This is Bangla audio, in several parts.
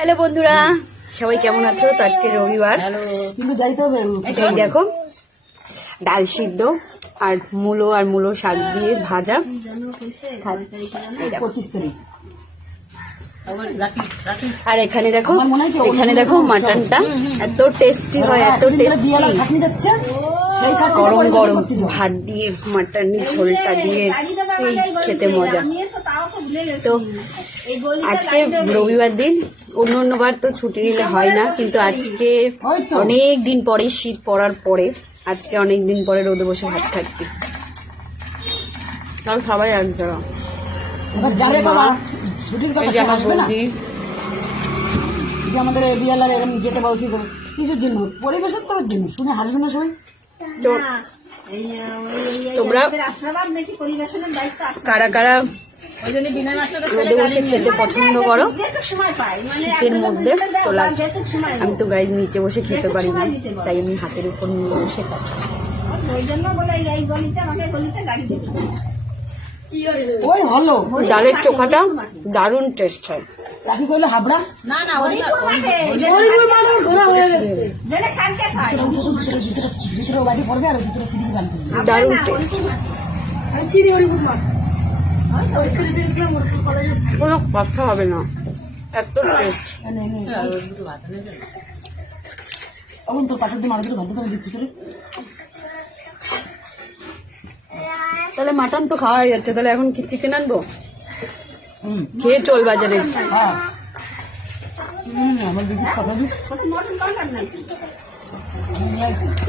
হ্যালো বন্ধুরা, সবাই কেমন আছো? তো আজকে রবিবার, এই দেখো ডাল সিদ্ধ আর মূলো শাক দিয়ে ভাজা। আর এখানে দেখো মাটনটা এত টেস্টি হয়, এত টেস্টি। গরম গরম ভাত দিয়ে মাটনের ঝোলটা দিয়ে খেতে মজা। তো আজকে রবিবার দিন, অন্যবার তো ছুটি নিলে হয় না, কিন্তু আজকে অনেক দিন পরে, শীত পড়ার পরে আজকে অনেক দিন পরে রোদে বসে ভাত খাচ্ছি। তাহলে সবাই আসবে, আমাদের বিয়ালার এরকম যেতে পারছি কিছুর জন্য, পরিবেশন করার জন্য। শুনে হাসবে না সবাই? তো তোমরা কারা কারা রোদে বসে খেতে পছন্দ করো শীতের মধ্যে? তো আমি তো গাইজ নিচে বসে খেতে পারি না, তাই আমি হাতের উপর নিয়ে বসে খাচ্ছি। ওই হলো ডালের চোখাটা দারুণ টেস্ট হয়। রাখি কইলো হাবড়া না না দারুণ টেস্ট, কোনো কথা হবে না, এত টেস্ট। তোর পাশের দিন মানুষের ভাত দিচ্ছি তোর। তাহলে মাটন তো খাওয়া হয়ে যাচ্ছে, তাহলে এখন কি চিকেন আনবো? খেয়ে চল বাজারে।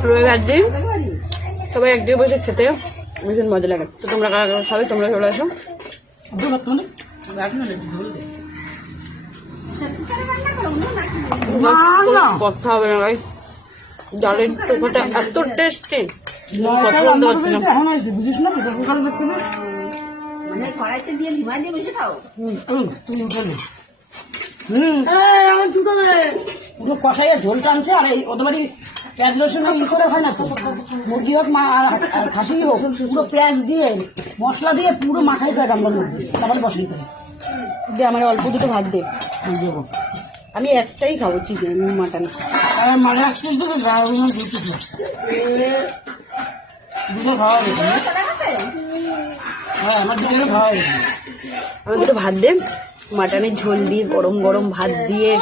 রবিবার দিন সবাই একদিকে বসে খেতে ভীষণ মজা লাগে। তো তোমরা সবাই তোমরা চলে আসো। কথা হবে না ভাই, ডালের চোখাটা এত টেস্টি, কথা বলতে পারছি না। পুরো কষাইয়া ঝোলটা আনছে। আর এই ওদের বাড়ি পেঁয়াজ রসুন ই করে হয় না তো, মুরগি হোক আর খাসি হোক, পুরো পেঁয়াজ দিয়ে মশলা দিয়ে পুরো মাখাই করে আমরা মুরগি, তারপরে বসাই করে দে আমার অল্প দুটো ভাত দে, দেবো। আমি একটাই খাবো চিকেন মাটন। মানে দুটো খাওয়া গেছে। হ্যাঁ আমার দুটো খাওয়া গেছে। আমার দুটো ভাত দে, মাটনের ঝোল দিয়ে গরম গরম ভাত দিয়ে।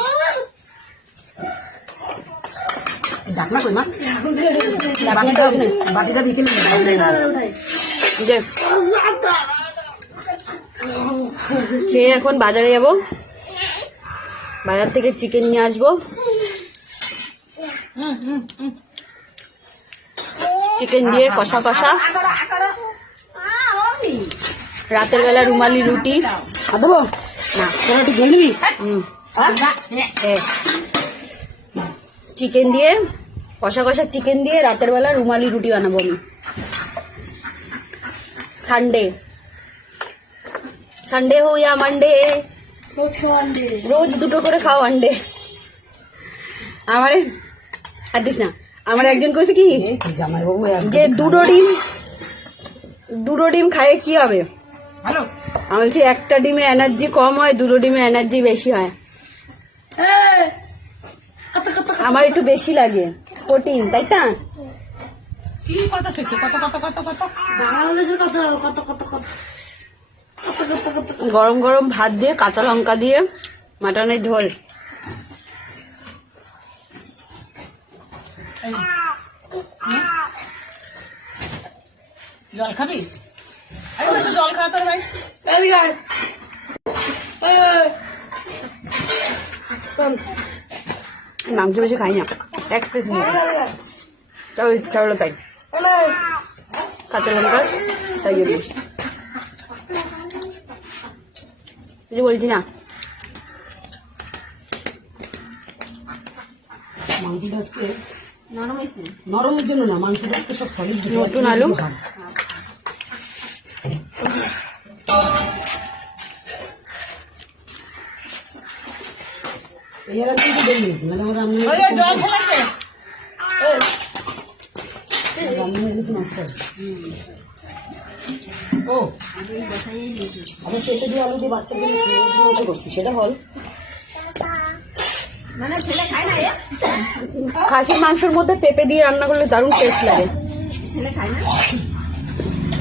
ডাকনা কই মা? বাটিটা বিকেলে খেয়ে এখন বাজারে যাব, বাজার থেকে চিকেন নিয়ে আসবো। চিকেন দিয়ে কষা কষা, রাতের বেলা রুমালি রুটি খাবো না, একটু খেয়ে নিবি। চিকেন দিয়ে কষা কষা চিকেন দিয়ে রাতের বেলা রুমালি রুটি বানাবো আমি। সানডে হো ইয়া মানডে, রোজ দুটো করে খাও আন্ডে। আমারে আর দিস না, আমার একজন কইছে কি যে দুটো ডিম খায় কি হবে? আমি বলছি একটা ডিমে এনার্জি কম হয়, দুটো ডিমে এনার্জি বেশি হয়। আমার একটু বেশি লাগে প্রোটিন, তাই না? গরম গরম ভাত দিয়ে কাঁচা লঙ্কা দিয়ে মাটনের ঝোল। জল খাবি? জল খাওয়া তোর ভাই মাংস বেশি খাই না, এক পিস নিয়ে তাও ইচ্ছা হলো তাই, কাঁচা লঙ্কা তাই কিছু বলছি না। মাংসটা আজকে নরমের জন্য না, মাংসটা আজকে সব সলিড। নতুন আলু এর আগে কিন্তু দেরি হয়েছে, মানে আমরা ও আমি পেটে দিয়ে আলু দিয়ে বাচ্চাদের করছি, সেটা হল খাসির মাংসের মধ্যে পেঁপে দিয়ে রান্না করলে দারুণ টেস্ট লাগে।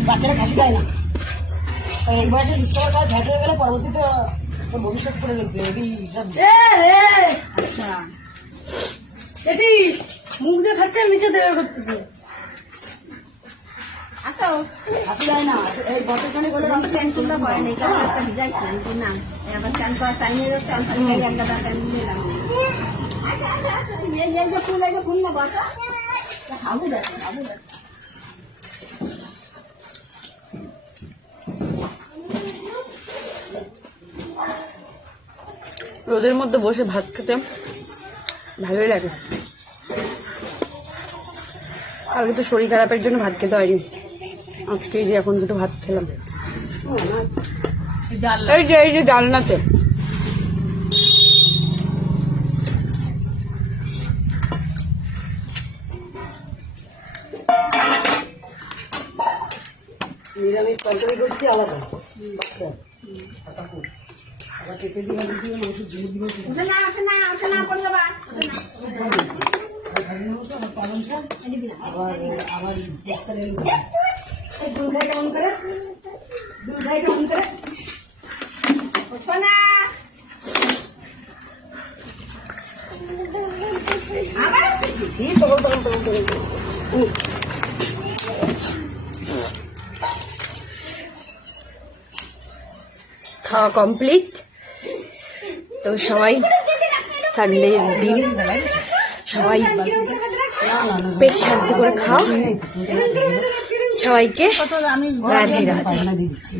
বাচ্চারা খাসি খায় না, এই বয়সে ডিসকভার খাওয়া ফ্যাট হয়ে গেলে পরবর্তীতে তোর ভবিষ্যৎ করে গেছে। আচ্ছা এটি মুখ দিয়ে খাচ্ছে আর নিচে দেওয়া করতেছে। আচ্ছা খাসি খায় না, এই বছরখানে গেলে প্যান করলে হয় না, কারণ একটা ভিজাইছি না, এবার চান করার টাইম হয়ে যাচ্ছে, আমি একটা প্যান নিলাম। আচ্ছা আচ্ছা আচ্ছা, এই যে ফুল না বসা খাবো যাচ্ছে, খাবো যাচ্ছে। রোদের মধ্যে বসে ভাত খেতে ভালোই লাগে। কালকে তো শরীর খারাপের জন্য ভাত খেতে হয়নি, আজকে এই যে এখন দুটো ভাত খেলাম। এই যে ডালনাতে নিরামিষ তরকারি করছি আলাদা, আবার পেঁপে দিয়ে আলু দিয়ে মাংসের ঝোল দিয়ে ওঠে না ওঠে না ওঠে না, পড়ে যাবা। পালং শাক, আবার দুই ভাই কেমন করে ওঠো না, আবার কি তখন খাওয়া কমপ্লিট। তো সবাই সানডে দিন সবাই পেট শান্তি করে খাও। সবাইকে রাধে রাধে। দিয়ে দিচ্ছি।